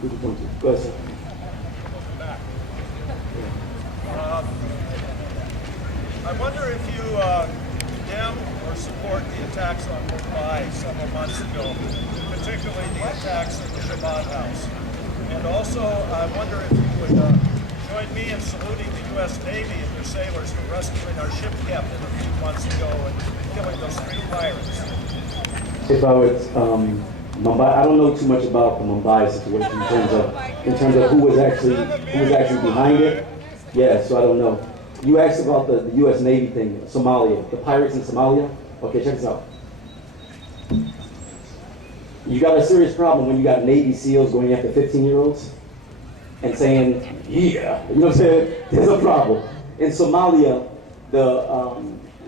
Who do you point to? Go ahead, sir. I wonder if you condemn or support the attacks on Mumbai several months ago, particularly the attacks at the Shabbat House. And also, I wonder if you would join me in saluting the U.S. Navy and their sailors for rescuing our ship captain a few months ago and killing those 3 pirates. If I would, Mumbai, I don't know too much about the Mumbai situation in terms of who was actually behind it. Yeah, so I don't know. You asked about the U.S. Navy thing, Somalia, the pirates in Somalia. Okay, check this out. You got a serious problem when you got Navy SEALs going after 15-year-olds and saying, yeah, you know what I'm saying? There's a problem. In Somalia, the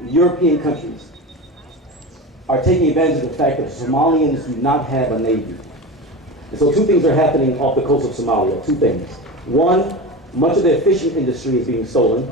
European countries are taking advantage of the fact that Somalians do not have a navy. And so 2 things are happening off the coast of Somalia, 2 things. One, much of their fishing industry is being stolen.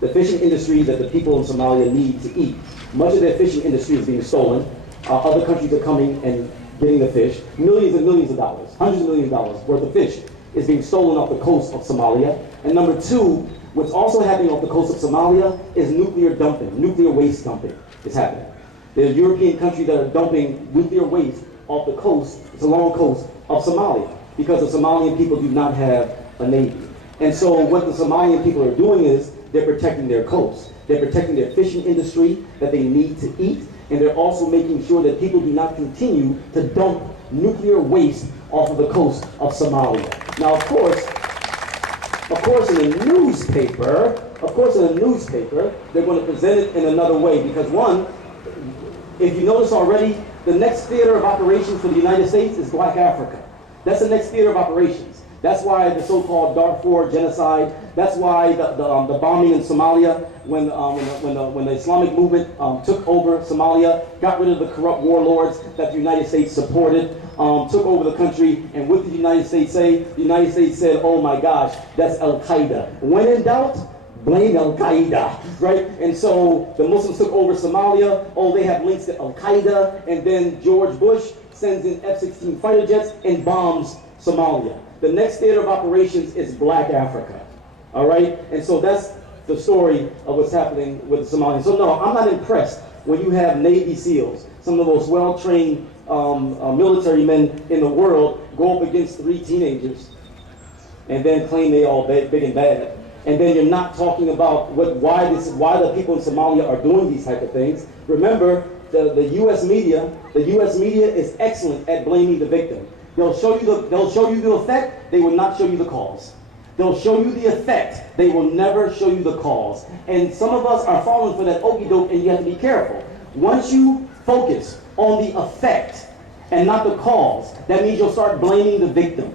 The fishing industry that the people in Somalia need to eat. Much of their fishing industry is being stolen. Other countries are coming and getting the fish. Millions and millions of dollars, hundreds of millions of dollars worth of fish is being stolen off the coast of Somalia. And number 2, what's also happening off the coast of Somalia is nuclear dumping, nuclear waste dumping is happening. There's European countries that are dumping nuclear waste off the coast, it's a long coast of Somalia, because the Somalian people do not have a navy. And so what the Somalian people are doing is they're protecting their coast. They're protecting their fishing industry that they need to eat, and they're also making sure that people do not continue to dump nuclear waste off of the coast of Somalia. Now, of course, in a newspaper, they're going to present it in another way, because one, if you notice already, the next theater of operations for the United States is Black Africa. That's the next theater of operations. That's why the so-called Darfur genocide. That's why the bombing in Somalia when the Islamic movement took over Somalia, got rid of the corrupt warlords that the United States supported, took over the country, and what did the United States say? The United States said, "Oh my gosh, that's Al Qaeda." When in doubt, blame Al Qaeda, right? And so the Muslims took over Somalia. Oh, they have links to Al Qaeda, and then George Bush sends in F-16 fighter jets and bombs Somalia. The next theater of operations is Black Africa, all right? And so that's the story of what's happening with the Somalians. So no, I'm not impressed when you have Navy SEALs, some of the most well-trained military men in the world, go up against 3 teenagers and then claim they all big and bad. And then you're not talking about why the people in Somalia are doing these type of things. Remember, the U.S. media is excellent at blaming the victim. They'll show you the effect, they will not show you the cause. They'll show you the effect, they will never show you the cause. And some of us are falling for that okie doke, and you have to be careful. Once you focus on the effect and not the cause, that means you'll start blaming the victim.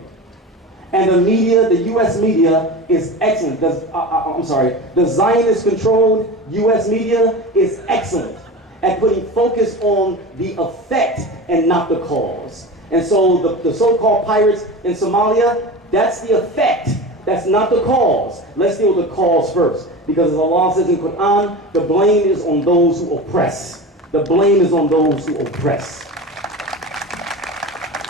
And the media, the U.S. media is excellent. The Zionist-controlled U.S. media is excellent at putting focus on the effect and not the cause. And so the so-called pirates in Somalia, that's the effect. That's not the cause. Let's deal with the cause first. Because as Allah says in Quran, the blame is on those who oppress. The blame is on those who oppress.